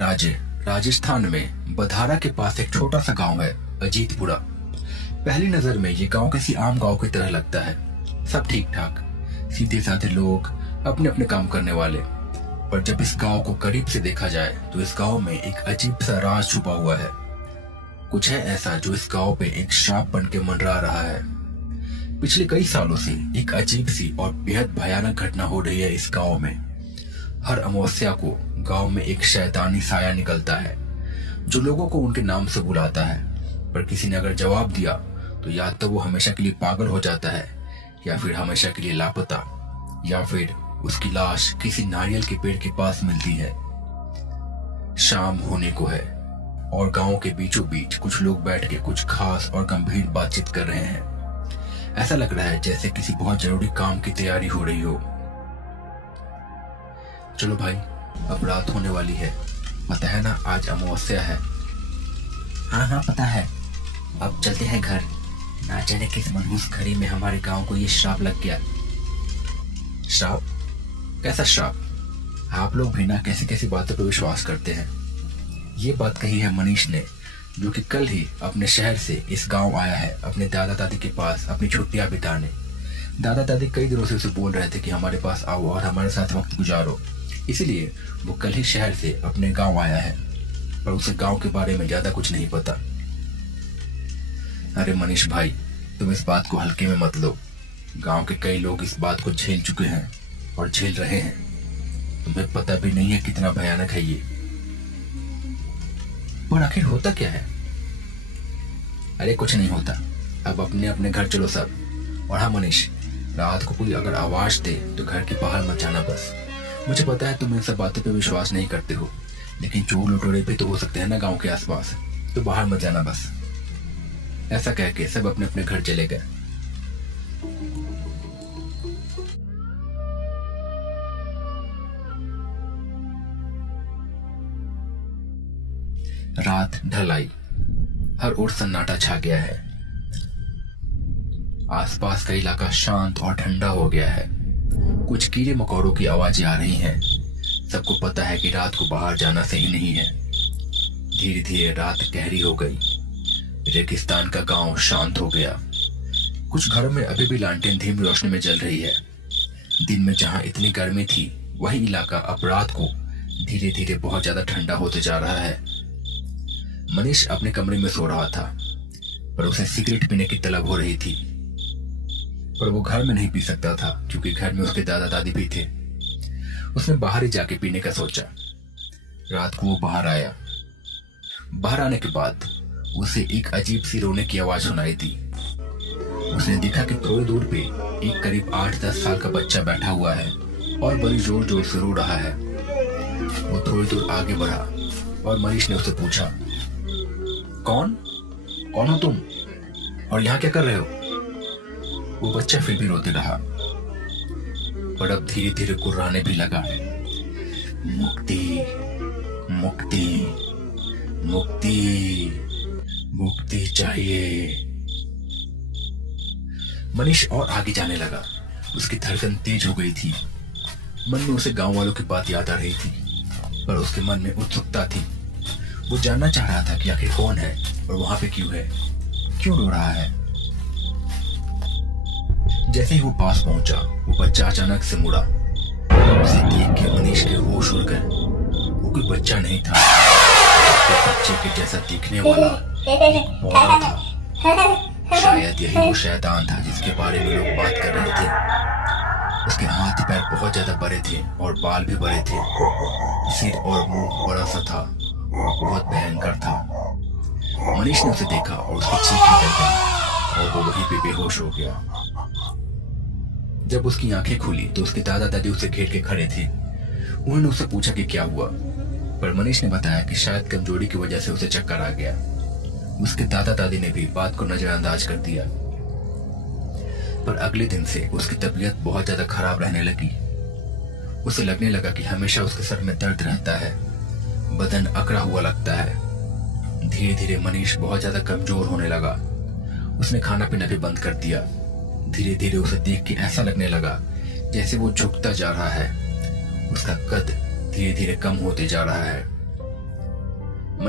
राज्य राजस्थान में बधारा के पास एक छोटा सा गांव है, अजीतपुरा। पहली नजर में ये गांव किसी आम गांव की तरह लगता है। सब ठीक ठाक, सीधे साधे लोग, अपने अपने काम करने वाले। पर जब इस गांव को करीब से देखा जाए तो इस गांव में एक अजीब सा राज छुपा हुआ है। कुछ है ऐसा जो इस गांव पे एक श्राप बन के मंडरा रहा है। पिछले कई सालों से एक अजीब सी और बेहद भयानक घटना हो रही है इस गांव में। हर अमावस्या को गांव में एक शैतानी साया निकलता है जो लोगों को उनके नाम से बुलाता है। पर किसी ने अगर जवाब दिया तो या तो वो हमेशा के लिए पागल हो जाता है, या फिर हमेशा के लिए लापता, या फिर उसकी लाश किसी नारियल के पेड़ के पास मिलती है। शाम होने को है और गांव के बीचों बीच कुछ लोग बैठ के कुछ खास और गंभीर बातचीत कर रहे हैं। ऐसा लग रहा है जैसे किसी बहुत जरूरी काम की तैयारी हो रही हो। चलो भाई, अब रात होने वाली है। पता है ना, आज अमावस्या है। हाँ हाँ पता है। अब चलते हैं घर। ना जाने किस मनहूस घड़ी में हमारे गांव को ये श्राप लग गया। श्राप? कैसा श्राप? आप लोग भी ना कैसी कैसी बातों पर विश्वास करते हैं। ये बात कही है मनीष ने, जो कि कल ही अपने शहर से इस गांव आया है अपने दादा दादी के पास अपनी छुट्टियां बिताने। दादा दादी कई दिनों से उसे बोल रहे थे कि हमारे पास आओ और हमारे साथ वक्त गुजारो, इसलिए वो कल ही शहर से अपने गांव आया है। पर उसे गांव के बारे में ज्यादा कुछ नहीं पता। अरे मनीष भाई, तुम इस बात को हल्के में मत लो। गांव के कई लोग इस बात को झेल चुके हैं और झेल रहे हैं। तुम्हें पता भी नहीं है कितना भयानक है ये। पर आखिर होता क्या है? अरे कुछ नहीं होता। अब अपने अपने घर चलो सब। और हाँ मनीष, रात को कोई अगर आवाज दे तो घर के बाहर मत जाना बस। मुझे पता है तुम इन सब बातों पे विश्वास नहीं करते हो, लेकिन चोर लुटेरे पे तो हो सकते हैं ना गांव के आसपास, तो बाहर मत जाना बस। ऐसा कह के सब अपने अपने घर चले गए। रात ढल आई। हर ओर सन्नाटा छा गया है। आसपास का इलाका शांत और ठंडा हो गया है। कुछ कीड़े मकोड़ों की आवाजें आ रही हैं। सबको पता है कि रात को बाहर जाना सही नहीं है। धीरे धीरे रात गहरी हो गई। रेगिस्तान का गांव शांत हो गया। कुछ घरों में अभी भी लालटेन धीमी रोशनी में जल रही है। दिन में जहां इतनी गर्मी थी, वही इलाका अब रात को धीरे धीरे बहुत ज्यादा ठंडा होते जा रहा है। मनीष अपने कमरे में सो रहा था, पर उसे सिगरेट पीने की तलब हो रही थी। पर वो घर में नहीं पी सकता था क्योंकि घर में उसके दादा दादी भी थे। उसने बाहर ही जाके पीने का सोचा। रात को वो बाहर आया। बाहर आने के बाद उसे एक अजीब सी रोने की आवाज सुनाई दी। उसने देखा कि थोड़ी दूर पे एक करीब 8-10 साल का बच्चा बैठा हुआ है और बड़ी जोर जोर से रो रहा है। वो थोड़ी दूर आगे बढ़ा और मनीष ने उससे पूछा, कौन कौन हो तुम और यहाँ क्या कर रहे हो? वो बच्चा फिर भी रोते रहा, पर अब धीरे धीरे कुर्राने भी लगा। मुक्ति मुक्ति मुक्ति मुक्ति चाहिए। मनीष और आगे जाने लगा। उसकी धड़कन तेज हो गई थी। मन में उसे गांव वालों की बात याद आ रही थी, पर उसके मन में उत्सुकता थी। वो जानना चाह रहा था कि आखिर कौन है और वहां पे क्यों है, क्यों रो रहा है। जैसे ही वो पास पहुंचा, वो बच्चा अचानक से मुड़ा। उसे देख के मनीष के होश उड़ गए। वो कोई बच्चा नहीं था, उसके बच्चे के जैसा दिखने वाला एक बौड़ा था। शायद यही वो शैतान था जिसके बारे में लोग बात कर रहे थे। उसके हाथ पैर बहुत ज्यादा बड़े थे और बाल भी बड़े थे। सिर और मुंह बड़ा सा था और बहुत भयंकर था। मनीष ने उसे देखा और उसकी चीख निकल गई और वो वहीं पे बेहोश हो गया। जब उसकी आंखें खुली तो उसके दादा दादी उसे घेर के खड़े थे। उन्होंने उससे पूछा कि क्या हुआ, पर मनीष ने बताया कि शायद कमजोरी की वजह से उसे चक्कर आ गया। उसके दादा दादी ने भी बात को नजरअंदाज कर दिया। पर अगले दिन से उसकी तबीयत बहुत ज्यादा खराब रहने लगी। उसे लगने लगा कि हमेशा उसके सर में दर्द रहता है, बदन अकड़ा हुआ लगता है। धीरे धीरे मनीष बहुत ज्यादा कमजोर होने लगा। उसने खाना पीना भी बंद कर दिया। धीरे धीरे उसे देख के ऐसा लगने लगा जैसे वो झुकता जा रहा है। उसका कद धीरे धीरे कम होते जा रहा है।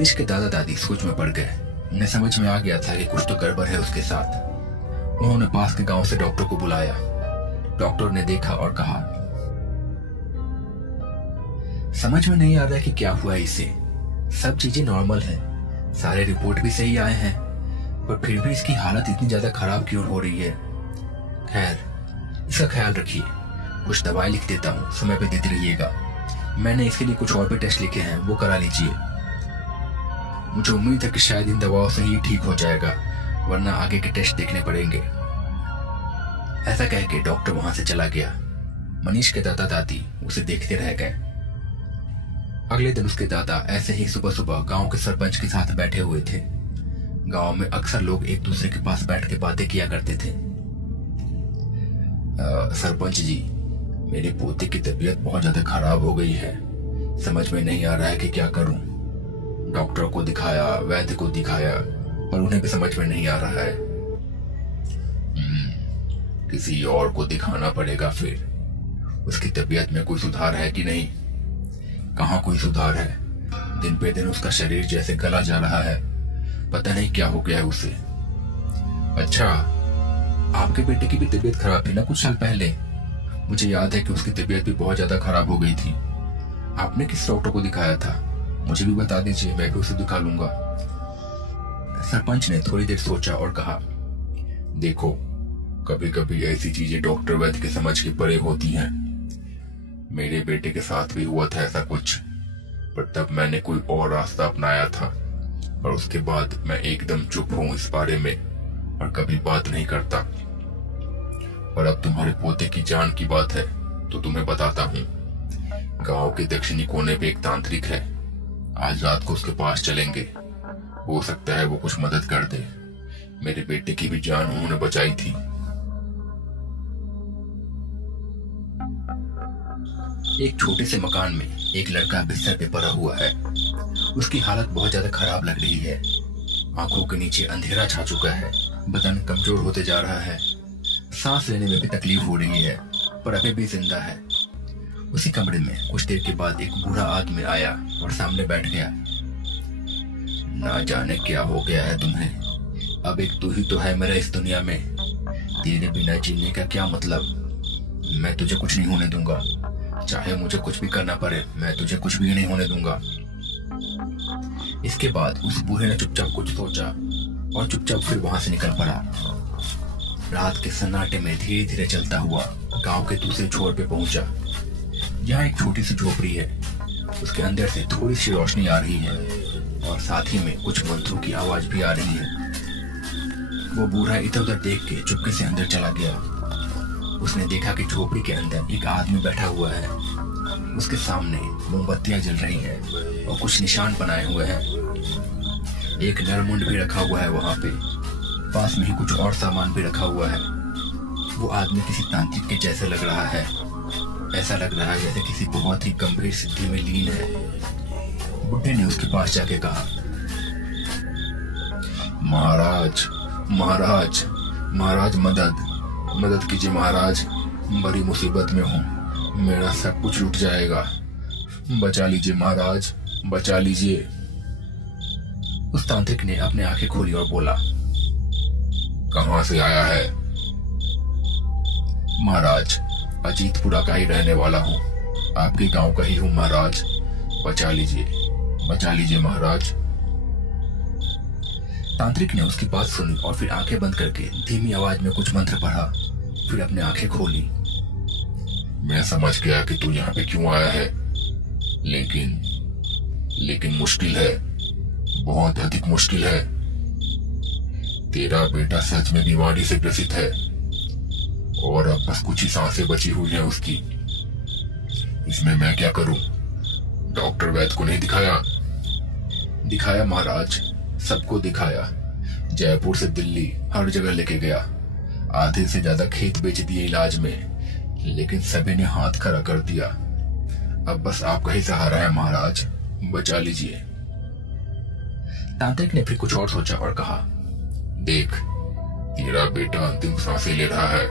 मनीष के दादा दादी सोच में पड़ गए। उन्हें समझ में आ गया था कि कुछ तो गड़बड़ है उसके साथ। उन्होंने पास के गांव से डॉक्टर को बुलाया। डॉक्टर ने देखा और कहा, समझ में नहीं आ रहा कि क्या हुआ इसे। सब चीजें नॉर्मल हैं, सारे रिपोर्ट भी सही आए हैं, पर फिर भी इसकी हालत इतनी ज्यादा खराब क्यों हो रही है। खैर, इसका ख्याल रखिए। कुछ दवाई लिख देता हूँ, समय पे देते रहिएगा। मैंने इसके लिए कुछ और भी टेस्ट लिखे हैं, वो करा लीजिए। मुझे उम्मीद है कि शायद इन दवाओं से ही ठीक हो जाएगा, वरना आगे के टेस्ट देखने पड़ेंगे। ऐसा कह के डॉक्टर वहां से चला गया। मनीष के दादा दादी उसे देखते रह गए। अगले दिन उसके दादा ऐसे ही सुबह सुबह गांव के सरपंच के साथ बैठे हुए थे। गांव में अक्सर लोग एक दूसरे के पास बैठ के बातें किया करते थे। सरपंच जी, मेरे पोते की तबीयत बहुत ज्यादा खराब हो गई है। समझ में नहीं आ रहा है कि क्या करूं। डॉक्टर को दिखाया, वैद्य को दिखाया, पर उन्हें भी समझ में नहीं आ रहा है। किसी और को दिखाना पड़ेगा फिर। उसकी तबीयत में कोई सुधार है कि नहीं? कहाँ कोई सुधार है? दिन पे दिन उसका शरीर जैसे गला जा रहा है। पता नहीं क्या हो गया है उसे। अच्छा, आपके बेटे की भी तबीयत खराब थी ना कुछ साल पहले? मुझे याद है कि उसकी तबीयत भी बहुत ज्यादा खराब हो गई थी। आपने किस डॉक्टर को दिखाया था? मुझे भी बता दीजिए, मैं भी उसे दिखा लूंगा। सरपंच ने थोड़ी देर सोचा और कहा, देखो, कभी कभी ऐसी चीजें डॉक्टर वैद्य के समझ के परे होती हैं। मेरे बेटे के साथ भी हुआ था ऐसा कुछ, पर तब मैंने कोई और रास्ता अपनाया था, और उसके बाद मैं एकदम चुप हूं इस बारे में और कभी बात नहीं करता। और अब तुम्हारे पोते की जान की बात है तो तुम्हें बताता हूँ। गांव के दक्षिणी कोने पे एक तांत्रिक है। आज रात को उसके पास चलेंगे। हो सकता है वो कुछ मदद कर दे। मेरे बेटे की भी जान उन्होंने बचाई थी। एक छोटे से मकान में एक लड़का बिस्तर पे पड़ा हुआ है। उसकी हालत बहुत ज्यादा खराब लग रही है। आंखों के नीचे अंधेरा छा चुका है, बदन कमजोर होते जा रहा है, सांस लेने में भी तकलीफ हो रही है, पर अभी भी जिंदा है। उसी कमरे में कुछ देर के बाद एक बूढ़ा आदमी आया और सामने बैठ गया। ना जाने क्या हो गया है तुम्हें। अब एक तू ही तो है मेरा इस दुनिया में। तेरे बिना जीने का क्या मतलब। मैं तुझे कुछ नहीं होने दूंगा। चाहे मुझे कुछ भी करना पड़े, मैं तुझे कुछ भी नहीं होने दूंगा। इसके बाद उस बूढ़े ने चुपचाप कुछ सोचा और चुपचाप फिर वहां से निकल पड़ा। रात के सन्नाटे में धीरे धीरे चलता हुआ गांव के दूसरे छोर पे पहुंचा। यहाँ एक छोटी सी झोपड़ी है। उसके अंदर से थोड़ी सी रोशनी आ रही है और साथ ही में कुछ मंत्रों की आवाज भी आ रही है। वो बूढ़ा इधर उधर देख के चुपके से अंदर चला गया। उसने देखा कि झोपड़ी के अंदर एक आदमी बैठा हुआ है। उसके सामने मोमबत्तियां जल रही है और कुछ निशान बनाए हुए हैं। एक नरमुंड भी रखा हुआ है वहां पे। पास में ही कुछ और सामान भी रखा हुआ है। वो आदमी किसी तांत्रिक के जैसे लग रहा है। ऐसा लग रहा है जैसे किसी बहुत ही गंभीर सिद्धि में लीन है। बुड्ढे ने उसके पास जाके कहा, महाराज महाराज महाराज, मदद कीजिए महाराज। बड़ी मुसीबत में हूँ, मेरा सब कुछ लूट जाएगा। बचा लीजिए महाराज, बचा लीजिए। उस तांत्रिक ने अपने आंखें खोली और बोला, कहां से आया है? महाराज, अजीतपुरा का ही रहने वाला हूँ। आपके गांव का ही हूँ महाराज। बचा लीजिए महाराज। तांत्रिक ने उसकी बात सुनी और फिर आंखें बंद करके धीमी आवाज में कुछ मंत्र पढ़ा। फिर अपने आंखें खोली। मैं समझ गया कि तू यहाँ पे क्यों आया है, लेकिन मुश्किल है, बहुत अधिक मुश्किल है। तेरा बेटा सच में बीमारी से ग्रसित है और अब बस कुछ ही सांसें बची हुई हैं उसकी। इसमें मैं क्या करूं? डॉक्टर वैद्य को नहीं दिखाया? दिखाया महाराज, सबको दिखाया। जयपुर से दिल्ली हर जगह लेके गया। आधे से ज्यादा खेत बेच दिए इलाज में, लेकिन सभी ने हाथ खड़ा कर दिया। अब बस आपका ही सहारा है महाराज, बचा लीजिए। तांत्रिक ने फिर कुछ और सोचा और कहा, देख, तेरा बेटा अंतिम सांसें ले रहा है।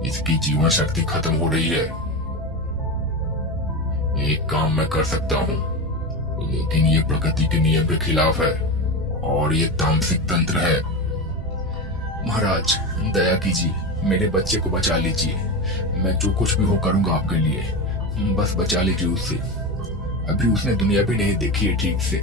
इसकी जीवन शक्ति खत्म हो रही है। एक काम मैं कर सकता हूँ, लेकिन ये प्रकृति के नियम के खिलाफ है और ये तामसिक तंत्र है। महाराज दया कीजिए, मेरे बच्चे को बचा लीजिए। मैं जो कुछ भी हो करूंगा आपके लिए, बस बचा लीजिए उससे। अभी उसने दुनिया भी नहीं देखी है ठीक से।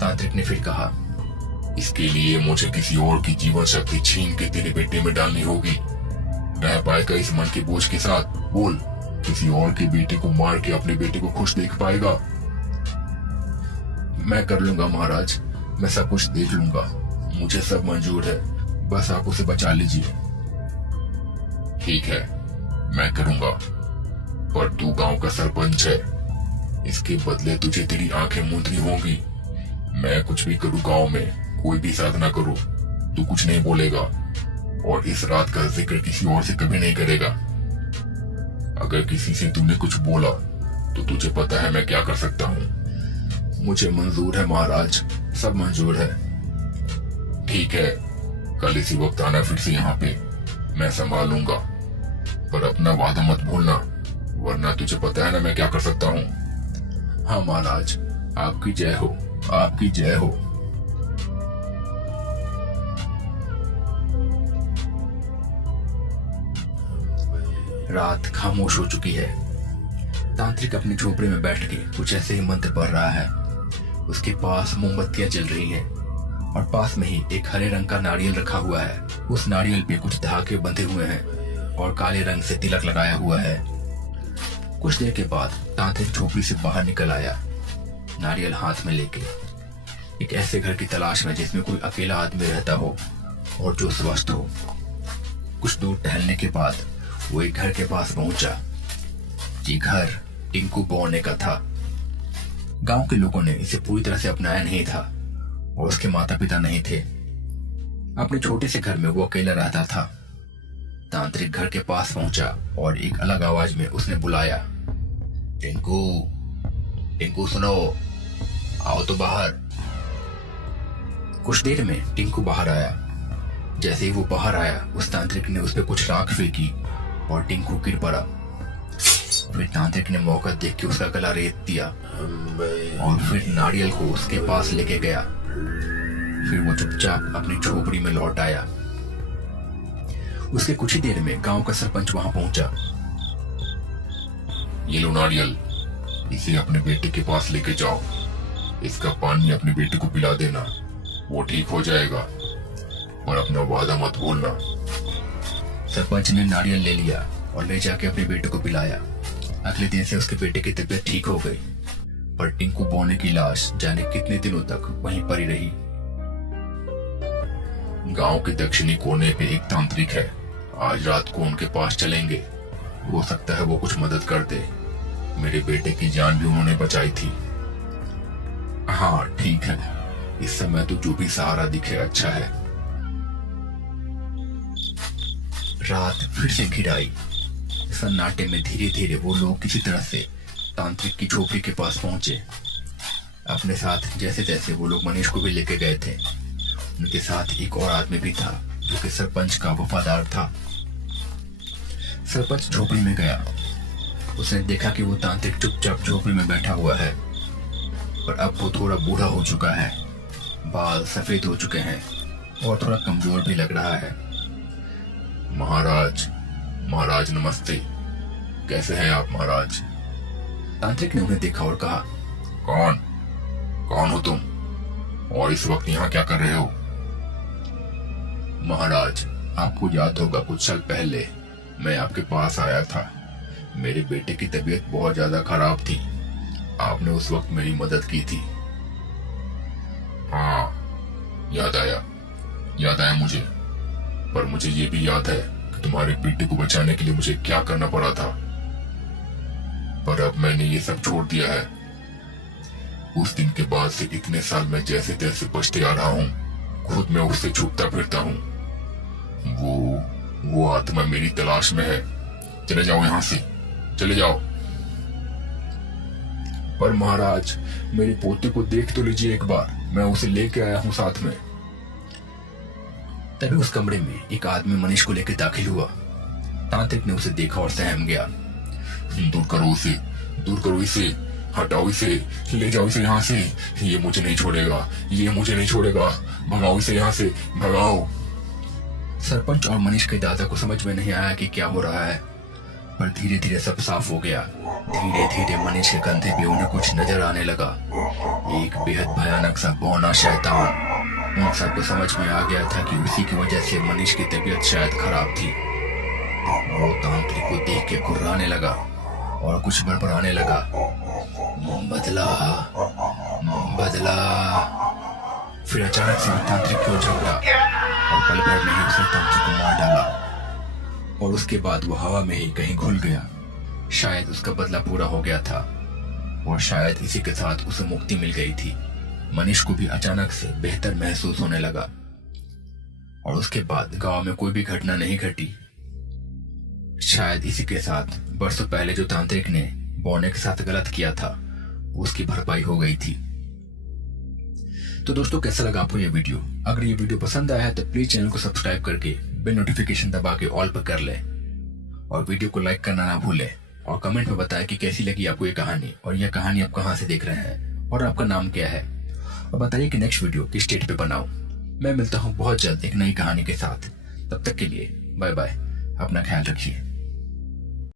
तांत्रिक ने फिर कहा, इसके लिए मुझे किसी और की जीवन शक्ति छीन के तेरे बेटे में डालनी होगी। रह पाएगा इस मन के बोझ के साथ? बोल, किसी और के बेटे को मार के अपने बेटे को खुश देख पाएगा? मैं कर लूंगा महाराज, मैं सब कुछ देख लूंगा, मुझे सब मंजूर है, बस आप उसे बचा लीजिए। ठीक है, मैं करूंगा, पर तू गांव का सरपंच है, इसके बदले तुझे तेरी आंखें मूंदनी होंगी। मैं कुछ भी करूं गांव में, कोई भी साधना करूं, तू कुछ नहीं बोलेगा और इस रात का जिक्र किसी और से कभी नहीं करेगा। अगर किसी से तूने कुछ बोला तो तुझे पता है मैं क्या कर सकता हूँ। मुझे मंजूर है महाराज, सब मंजूर है। ठीक है, कल इसी वक्त आना फिर से यहाँ पे, मैं संभालूंगा, पर अपना वादा मत भूलना, वरना तुझे पता है ना मैं क्या कर सकता हूँ। हाँ महाराज, आपकी जय हो, आपकी जय हो। रात खामोश हो चुकी है। तांत्रिक अपनी झोपड़ी में बैठ के कुछ ऐसे ही मंत्र पढ़ रहा है। उसके पास मोमबत्तियां जल रही हैं और पास में ही एक हरे रंग का नारियल रखा हुआ है। उस नारियल पे कुछ धागे बंधे हुए हैं और काले रंग से तिलक लगाया हुआ है। कुछ देर के बाद तांत्रिक झोपड़ी से बाहर निकल आया, नारियल हाथ में लेके, एक ऐसे घर की तलाश में जिसमें कोई अकेला आदमी रहता हो और जो स्वस्थ हो। कुछ दूर टहलने के बाद वो एक घर के पास पहुंचा। ये घर टिंकू बौने का था। गांव के लोगों ने इसे पूरी तरह से अपनाया नहीं था और उसके माता पिता नहीं थे। अपने छोटे से घर में वो अकेला रहता था। तांत्रिक घर के पास पहुंचा और एक अलग आवाज में उसने बुलाया, टिंकू, टिंकू सुनो, आओ तो बाहर। कुछ देर में टिंकू बाहर आया। जैसे ही वो बाहर आया, उस तांत्रिक ने उस पर कुछ राख फेंकी और टिंकू गिर पड़ा। फिर तांत्रिक ने मौका देख के उसका गला रेत दिया और फिर नारियल को उसके पास लेके गया। फिर वो चुपचाप अपनी झोपड़ी में लौट आया। उसके कुछ ही देर में गांव का सरपंच वहां पहुंचा। ये लो नारियल, इसे अपने बेटे के पास लेके जाओ, इसका पानी अपने बेटे को पिला देना, वो ठीक हो जाएगा, और अपना वादा मत भूलना। सरपंच ने नारियल ले लिया और ले जाके अपने बेटे को पिलाया। अगले दिन से उसके बेटे की तबीयत ठीक हो गई, पर टिंकू बौने की लाश जाने कितने दिनों तक वहीं पड़ी रही। गांव के दक्षिणी कोने पे एक तांत्रिक है, आज रात को उनके पास चलेंगे, हो सकता है वो कुछ मदद कर दे। मेरे बेटे की जान भी उन्होंने बचाई थी। हाँ ठीक है, इस समय तो जो भी सहारा दिखे अच्छा है। रात फिर से घिर आई। सन्नाटे में धीरे धीरे वो लोग किसी तरह से तांत्रिक की झोपड़ी के पास पहुंचे। अपने साथ जैसे तैसे वो लोग मनीष को भी लेके गए थे। उनके साथ एक और आदमी भी था जो कि सरपंच का वफादार था। सरपंच झोपड़ी में गया। उसने देखा कि वो तांत्रिक चुपचाप झोपड़ी में बैठा हुआ है, पर अब वो थोड़ा बूढ़ा हो चुका है, बाल सफेद हो चुके हैं और थोड़ा कमजोर भी लग रहा है। महाराज, महाराज नमस्ते, कैसे हैं आप महाराज? तांत्रिक ने उन्हें देखा और कहा, कौन कौन हो तुम और इस वक्त यहाँ क्या कर रहे हो? महाराज, आपको याद होगा कुछ साल पहले मैं आपके पास आया था। मेरे बेटे की तबीयत बहुत ज्यादा खराब थी, आपने उस वक्त मेरी मदद की थी। हाँ, याद आया मुझे, पर मुझे ये भी याद है कि तुम्हारे बेटे को बचाने के लिए मुझे क्या करना पड़ा था, पर अब मैंने ये सब छोड़ दिया है। उस दिन के बाद से इतने साल मैं जैसे तैसे बचते आ रहा हूँ, खुद में उससे छुपता फिरता हूँ। वो आत्मा मेरी तलाश में है। चले जाओ यहाँ से, चले जाओ। पर महाराज, मेरे पोते को देख तो लीजिए एक बार, मैं उसे लेके आया हूँ साथ में। तभी उस कमरे में एक आदमी मनीष को लेकर दाखिल हुआ। तांत्रिक ने उसे देखा और सहम गया। दूर करो उसे, दूर करो इसे, हटाओ इसे, ले जाओ इसे यहाँ से। ये मुझे नहीं छोड़ेगा, ये मुझे नहीं छोड़ेगा। भगाओ इसे यहाँ से, भगाओ। सरपंच और मनीष के दादा को समझ में नहीं आया कि क्या हो रहा है, पर धीरे धीरे सब साफ हो गया। धीरे धीरे मनीष के कंधे पे उन्हें कुछ नजर आने लगा, एक बेहद भयानक सा बौना शैतान। उन सबको समझ में आ गया था कि उसी की वजह से मनीष की तबीयत शायद खराब थी। वो तांत्रिक को देख के घुर्राने लगा और कुछ बड़बड़ाने लगा, बदला बदला। फिर अचानक से तांत्रिक की ओर झपटा और पल भर में ही उसने तांत्रिक को मार डाला और उसके बाद वो हवा में ही कहीं घुल गया। शायद उसका बदला पूरा हो गया था और शायद इसी के साथ उसे मुक्ति मिल गई थी। मनीष को भी अचानक से बेहतर महसूस होने लगा और उसके बाद गांव में कोई भी घटना नहीं घटी। शायद इसी के साथ बरसों पहले जो तांत्रिक ने बौने के साथ गलत किया था उसकी भरपाई हो गई थी। तो दोस्तों, कैसा लगा आपको ये वीडियो? अगर ये वीडियो पसंद आया है तो प्लीज चैनल को सब्सक्राइब करके बेल नोटिफिकेशन दबा के ऑल पर कर लें और वीडियो को लाइक करना ना भूलें और कमेंट में बताएं कि कैसी लगी आपको ये कहानी और यह कहानी आप कहां से देख रहे हैं और आपका नाम क्या है, और बताइए कि नेक्स्ट वीडियो किस स्टेट पे बनाऊं। मैं मिलता हूं बहुत जल्द एक नई कहानी के साथ। तब तक के लिए बाय बाय, अपना ख्याल रखिए।